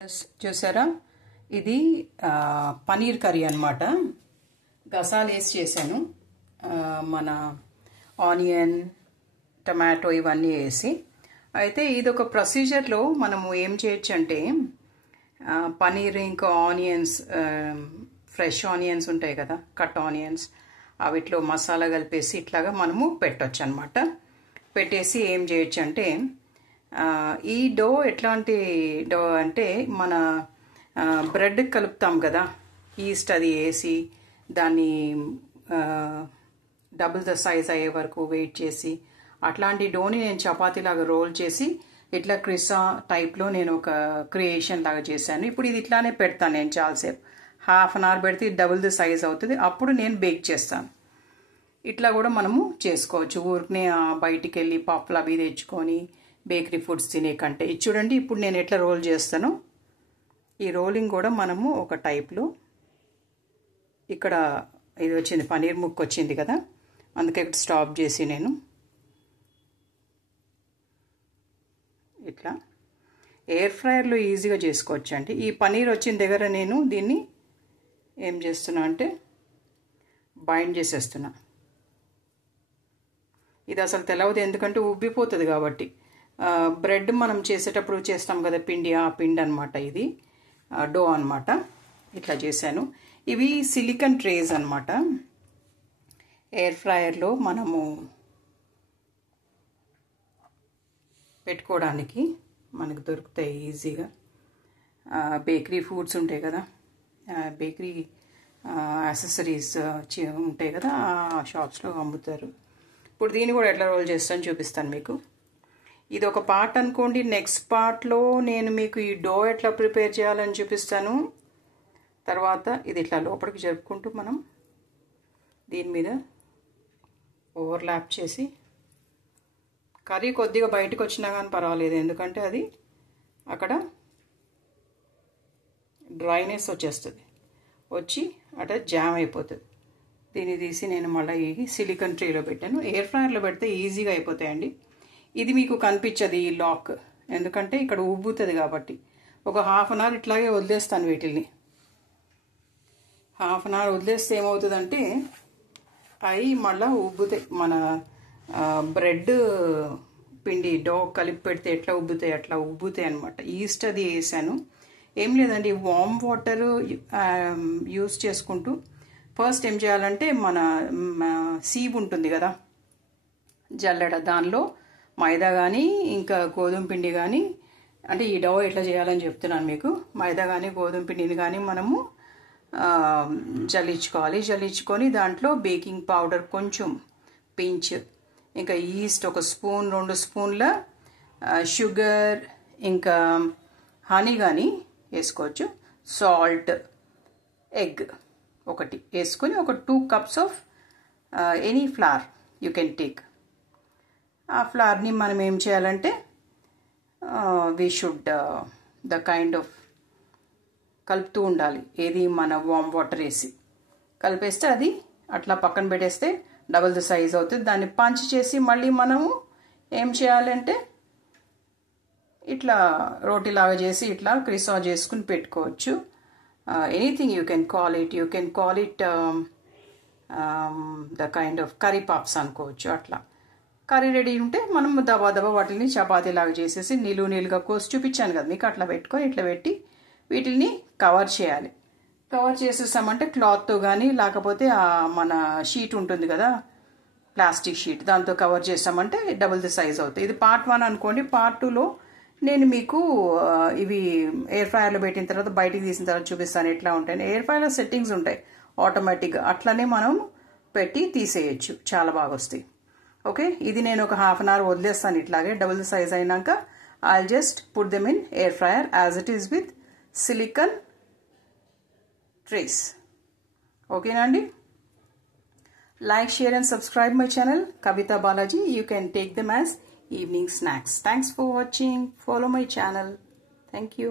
చూసారా ఇది పనీర్ కర్రీ అన్నమాట. గసాలు వేసి చేశాను. మన ఆనియన్ టమాటో ఇవన్నీ వేసి. అయితే ఇది ఒక ప్రొసీజర్లో మనము ఏం చేయొచ్చు అంటే పనీర్ ఇంకా ఆనియన్స్, ఫ్రెష్ ఆనియన్స్ ఉంటాయి కదా, కట్ ఆనియన్స్, వీటిలో మసాలా కలిపేసి ఇట్లాగా మనము పెట్టొచ్చు అనమాట. పెట్టేసి ఏం చేయొచ్చు అంటే ఈ డో ఎట్లాంటి డో అంటే మన బ్రెడ్ కలుపుతాం కదా, ఈస్ట్ అది వేసి దాన్ని డబుల్ ద సైజ్ అయ్యే వరకు వెయిట్ చేసి అట్లాంటి డోని నేను చపాతీలాగా రోల్ చేసి ఇట్లా క్రిసా టైప్లో నేను ఒక క్రియేషన్ లాగా చేశాను. ఇప్పుడు ఇది ఇట్లానే పెడతాను నేను చాలాసేపు, హాఫ్ అన్ అవర్ పెడితే డబుల్ ది సైజ్ అవుతుంది. అప్పుడు నేను బేక్ చేస్తాను. ఇట్లా కూడా మనము చేసుకోవచ్చు. ఊరికనే బయటికి వెళ్ళి పప్పులు అవి తెచ్చుకొని బేకరీ ఫుడ్స్ తినే కంటే. ఇది చూడండి ఇప్పుడు నేను ఎట్లా రోల్ చేస్తాను. ఈ రోలింగ్ కూడా మనము ఒక టైప్లో, ఇక్కడ ఇది వచ్చింది పనీర్ ముక్క వచ్చింది కదా, అందుకే ఇక్కడ స్టాప్ చేసి నేను ఇట్లా ఎయిర్ ఫ్రైయర్లో ఈజీగా చేసుకోవచ్చు అండి. ఈ పనీర్ వచ్చిన దగ్గర నేను దీన్ని ఏం చేస్తున్నా అంటే బైండ్ చేసేస్తున్నా. ఇది అసలు తెలవదు ఎందుకంటే ఉబ్బిపోతుంది కాబట్టి. బ్రెడ్ మనం చేసేటప్పుడు చేస్తాం కదా పిండి, ఆ పిండి అనమాట ఇది, డో అనమాట. ఇట్లా చేశాను. ఇవి సిలికాన్ ట్రేస్ అనమాట. ఎయిర్ ఫ్రైయర్లో మనము పెట్టుకోవడానికి మనకు దొరుకుతాయి ఈజీగా. బేకరీ ఫుడ్స్ ఉంటాయి కదా, బేకరీ యాక్సెసరీస్ ఉంటాయి కదా, ఆ షాప్స్లో అమ్ముతారు. ఇప్పుడు దీన్ని కూడా ఎట్లా రోల్ చేస్తాను చూపిస్తాను మీకు. ఇది ఒక పార్ట్ అనుకోండి. నెక్స్ట్ పార్ట్లో నేను మీకు ఈ డో ఎట్లా ప్రిపేర్ చేయాలని చూపిస్తాను. తర్వాత ఇది ఇట్లా లోపలికి జరుపుకుంటూ మనం దీని మీద ఓవర్లాప్ చేసి, కర్రీ కొద్దిగా బయటకు వచ్చినా కానీ పర్వాలేదు ఎందుకంటే అది అక్కడ డ్రైనెస్ వచ్చేస్తుంది, వచ్చి అట జామ్ అయిపోతుంది. దీన్ని తీసి నేను మళ్ళీ ఈ సిలికాన్ ట్రేలో పెట్టాను. ఎయిర్ ఫ్రైయర్లో పెడితే ఈజీగా అయిపోతాయండి. ఇది మీకు కనిపించదు ఈ లాక్, ఎందుకంటే ఇక్కడ ఉబ్బుతుంది కాబట్టి. ఒక హాఫ్ అన్ అవర్ ఇట్లాగే వదిలేస్తాను వీటిల్ని. హాఫ్ అన్ అవర్ వదిలేస్తే ఏమవుతుందంటే అవి మళ్ళీ ఉబ్బుతాయి. మన బ్రెడ్ పిండి డో కలిపి పెడితే ఎట్లా ఉబ్బుతాయి అట్లా ఉబ్బుతాయి అనమాట. ఈస్ట్ అది వేసాను. ఏం లేదండి, వామ్ వాటర్ యూస్ చేసుకుంటూ ఫస్ట్ ఏం చేయాలంటే మన సీబ్ ఉంటుంది కదా జల్లెడ, దానిలో మైదా కానీ ఇంకా గోధుమ పిండి కానీ, అంటే ఈ డో ఎట్లా చేయాలని చెప్తున్నాను మీకు. మైదా కానీ గోధుమ పిండిని కానీ మనము జల్లించుకోవాలి. జల్లించుకొని దాంట్లో బేకింగ్ పౌడర్ కొంచెం పించ్, ఇంకా ఈస్ట్ ఒక స్పూన్ 2 స్పూన్ల, షుగర్ ఇంకా హనీ కానీ వేసుకోవచ్చు, సాల్ట్, ఎగ్ ఒకటి వేసుకొని ఒక 2 cups of any flower you can take. ఆ ఫ్లవర్ని మనం ఏం చేయాలంటే we should the kind of కలుపుతూ ఉండాలి. ఏది మన వామ్ వాటర్ వేసి కలిపేస్తే అది అట్లా పక్కన పెట్టేస్తే డబుల్ ద సైజ్ అవుతుంది. దాన్ని పంచ్ చేసి మళ్ళీ మనము ఏం చేయాలంటే ఇట్లా రోటీలాగా చేసి ఇట్లా క్రిసా చేసుకుని పెట్టుకోవచ్చు. Anything you can call it, you can call it the kind of curry pops అనుకోవచ్చు. అట్లా కర్రీ రెడీ ఉంటే మనం దబా దబా వాటిని చపాతీలాగా చేసేసి నీళ్ళుగా కోసి చూపించాను కదా మీకు, అట్లా పెట్టుకొని ఇట్లా పెట్టి వీటిని కవర్ చేయాలి. కవర్ చేసేసామంటే క్లాత్తో కానీ లేకపోతే మన షీట్ ఉంటుంది కదా ప్లాస్టిక్ షీట్, దాంతో కవర్ చేసామంటే డబుల్ ది సైజ్ అవుతాయి. ఇది పార్ట్ 1 అనుకోండి. పార్ట్ 2లో నేను మీకు ఇవి ఎయిర్ ఫ్రైయర్లో పెట్టిన తర్వాత బయటికి తీసిన తర్వాత చూపిస్తాను ఎట్లా ఉంటాయి. ఎయిర్ ఫ్రైయర్లో సెట్టింగ్స్ ఉంటాయి ఆటోమేటిక్గా, అట్లనే మనం పెట్టి తీసేయచ్చు, చాలా బాగా వస్తాయి. ఓకే, ఇది నేను ఒక హాఫ్ అన్ అవర్ వదిలేస్తాను ఇట్లాగే. డబుల్ ది సైజ్ అయినాక I just put them in air fryer as it is with silicon trace. ఓకేనా అండి? Like, share and subscribe my channel Kavita Balaji. You can take them as evening snacks. Thanks for watching. Follow my channel. Thank you.